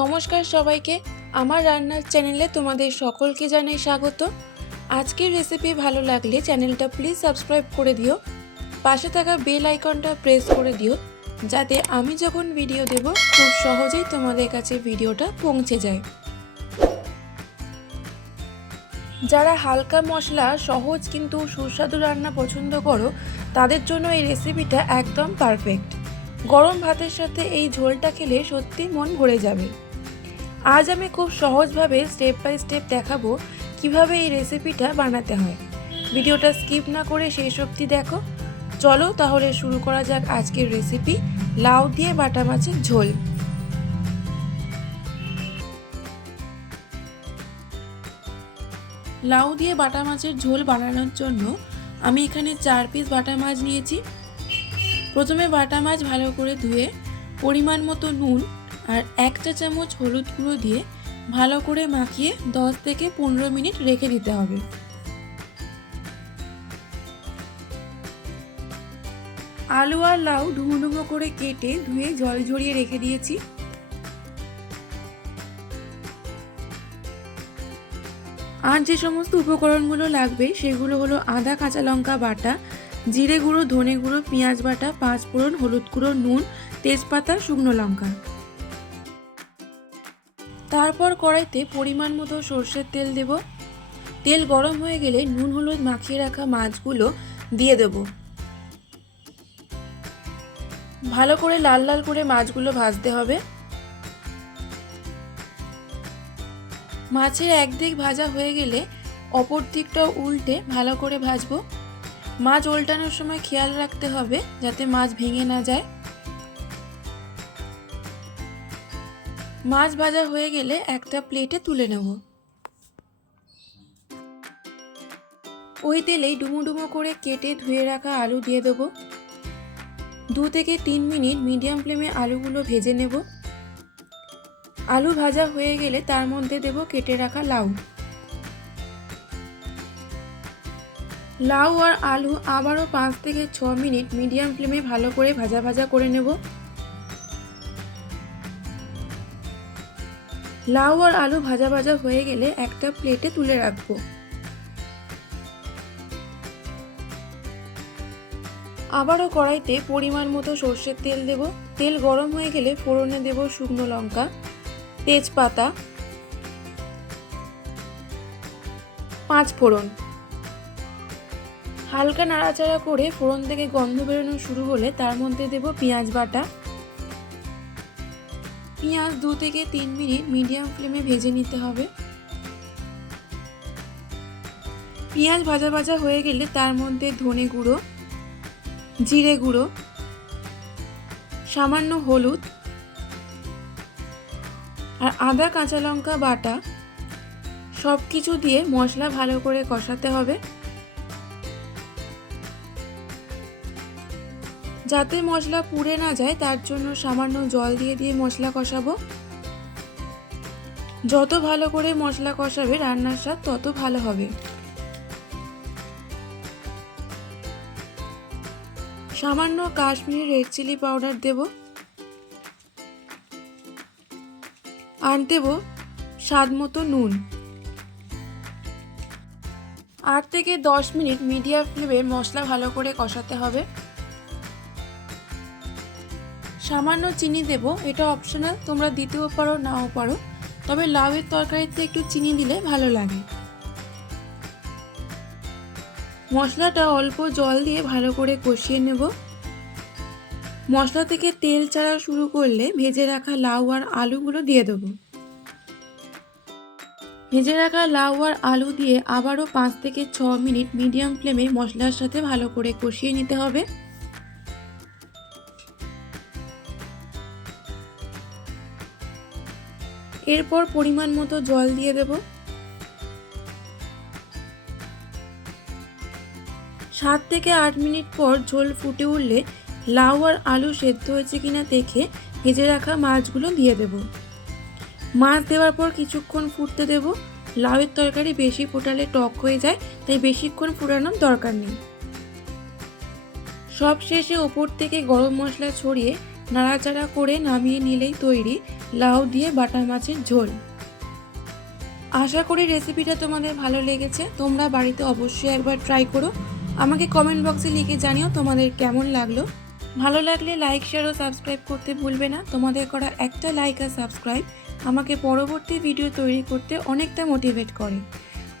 নমস্কার সবাইকে, আমার রান্নার চ্যানেলে তোমাদের সকলকে জানাই স্বাগত। আজকের রেসিপি ভালো লাগলে চ্যানেলটা প্লিজ সাবস্ক্রাইব করে দিও, পাশে থাকা বেল আইকনটা প্রেস করে দিও, যাতে আমি যখন ভিডিও দেব খুব সহজেই তোমাদের কাছে ভিডিওটা পৌঁছে যায়। যারা হালকা মশলা সহজ কিন্তু সুস্বাদু রান্না পছন্দ করো, তাদের জন্য এই রেসিপিটা একদম পারফেক্ট। গরম ভাতের সাথে এই ঝোলটা খেলে সত্যি মন ভরে যাবে। আজ আমি খুব সহজভাবে স্টেপ বাই স্টেপ দেখাবো কিভাবে এই রেসিপিটা বানাতে হয়। ভিডিওটা স্কিপ না করে শেষ অবধি দেখো। চলো তাহলে শুরু করা যাক আজকের রেসিপি, লাউ দিয়ে বাটা মাছের ঝোল। লাউ দিয়ে বাটা মাছের ঝোল বানানোর জন্য আমি এখানে 4 পিস বাটা মাছ নিয়েছি। প্রথমে বাটা মাছ ভালো করে ধুয়ে পরিমাণ মতো নুন আর 1 চা চামচ হলুদ গুঁড়ো দিয়ে ভালো করে মাখিয়ে 10 থেকে 15 মিনিট রেখে দিতে হবে। আলু আর লাউ ডুমো ডুমো করে কেটে ধুয়ে জল ঝরিয়ে রেখে দিয়েছি। আর যে সমস্ত উপকরণগুলো লাগবে সেগুলো হলো আদা কাঁচা লঙ্কা বাটা, জিরে গুঁড়ো, ধনে গুঁড়ো, পেঁয়াজ বাটা, 5 ফোড়ন, হলুদ গুঁড়ো, নুন, তেজপাতা, শুকনো লঙ্কা। তারপর কড়াইতে পরিমাণ মতো সর্ষের তেল দেব। তেল গরম হয়ে গেলে নুন হলুদ মাখিয়ে রাখা মাছগুলো দিয়ে দেব। ভালো করে লাল লাল করে মাছগুলো ভাজতে হবে। মাছের একদিক ভাজা হয়ে গেলে অপর দিকটাও উল্টে ভালো করে ভাজবো। মাছ উল্টানোর সময় খেয়াল রাখতে হবে যাতে মাছ ভেঙে না যায়। মাছ ভাজা হয়ে গেলে একটা প্লেটে তুলে নেব। ওই তেলেই ডুমো ডুমো করে কেটে ধুয়ে রাখা আলু দিয়ে দেবো। 2 থেকে 3 মিনিট মিডিয়াম ফ্লেমে আলুগুলো ভেজে নেব। আলু ভাজা হয়ে গেলে তার মধ্যে দেব কেটে রাখা লাউ। লাউ আর আলু আবারও 5 থেকে 6 মিনিট মিডিয়াম ফ্লেমে ভালো করে ভাজা ভাজা করে নেব। লাউ আর আলু ভাজা ভাজা হয়ে গেলে একটা প্লেটে তুলে রাখবো। আবারও কড়াইতে পরিমাণ মতো সর্ষের তেল দেব। তেল গরম হয়ে গেলে ফোড়নে দেব শুকনো লঙ্কা, তেজপাতা, 5 ফোড়ন। হালকা নাড়াচাড়া করে ফোড়ন থেকে গন্ধ বেরোনো শুরু হলে তার মধ্যে দেব পেঁয়াজ বাটা। পেঁয়াজ 2 থেকে 3 মিনিট মিডিয়াম ফ্লেমে ভেজে নিতে হবে। পেঁয়াজ ভাজা ভাজা হয়ে গেলে তার মধ্যে ধনে গুঁড়ো, জিরে গুঁড়ো, সামান্য হলুদ আর আদা কাঁচা লঙ্কা বাটা সব কিছু দিয়ে মশলা ভালো করে কষাতে হবে। যাতে মশলা পুড়ে না যায় তার জন্য সামান্য জল দিয়ে দিয়ে মশলা কষাবো। যত ভালো করে মশলা কষাবে রান্নার স্বাদ তত ভালো হবে। সামান্য কাশ্মীরি রেড চিলি পাউডার দেব আর দেব স্বাদ মতো নুন। 8 থেকে 10 মিনিট মিডিয়াম ফ্লেমে মশলা ভালো করে কষাতে হবে। সামান্য চিনি দেব, এটা অপশনাল, তোমরা দিতেও পারো নাও পারো, তবে লাউয়ের তরকারিতে একটু চিনি দিলে ভালো লাগে। মশলাটা অল্প জল দিয়ে ভালো করে কষিয়ে নেব। মশলা থেকে তেল ছাড়া শুরু করলে ভেজে রাখা লাউ আর আলুগুলো দিয়ে দেবো। ভেজে রাখা লাউ আর আলু দিয়ে আবারও 5 থেকে 6 মিনিট মিডিয়াম ফ্লেমে মশলার সাথে ভালো করে কষিয়ে নিতে হবে। এরপর পরিমাণ মতো জল দিয়ে দেব। 7 থেকে 8 মিনিট পর ঝোল ফুটে উঠলে লাউ আর আলু সেদ্ধ হয়েছে কিনা দেখে ভেজে রাখা মাছগুলো দিয়ে দেব। মাছ দেওয়ার পর কিছুক্ষণ ফুটতে দেব। লাউয়ের তরকারি বেশি ফোটালে টক হয়ে যায়, তাই বেশিক্ষণ ফোটানোর দরকার নেই। সব শেষে ওপর থেকে গরম মশলা ছড়িয়ে নাড়াচাড়া করে নামিয়ে নিলেই তৈরি লাউ দিয়ে বাটা মাছের ঝোল। আশা করি রেসিপিটা তোমাদের ভালো লেগেছে। তোমরা বাড়িতে অবশ্যই একবার ট্রাই করো। আমাকে কমেন্ট বক্সে লিখে জানিও তোমাদের কেমন লাগলো। ভালো লাগলে লাইক, শেয়ার ও সাবস্ক্রাইব করতে ভুলবে না। তোমাদের করা একটা লাইক আর সাবস্ক্রাইব আমাকে পরবর্তী ভিডিও তৈরি করতে অনেকটা মোটিভেট করে।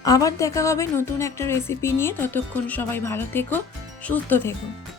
আবার দেখা হবে নতুন একটা রেসিপি নিয়ে। ততক্ষণ সবাই ভালো থেকো, সুস্থ থেকো।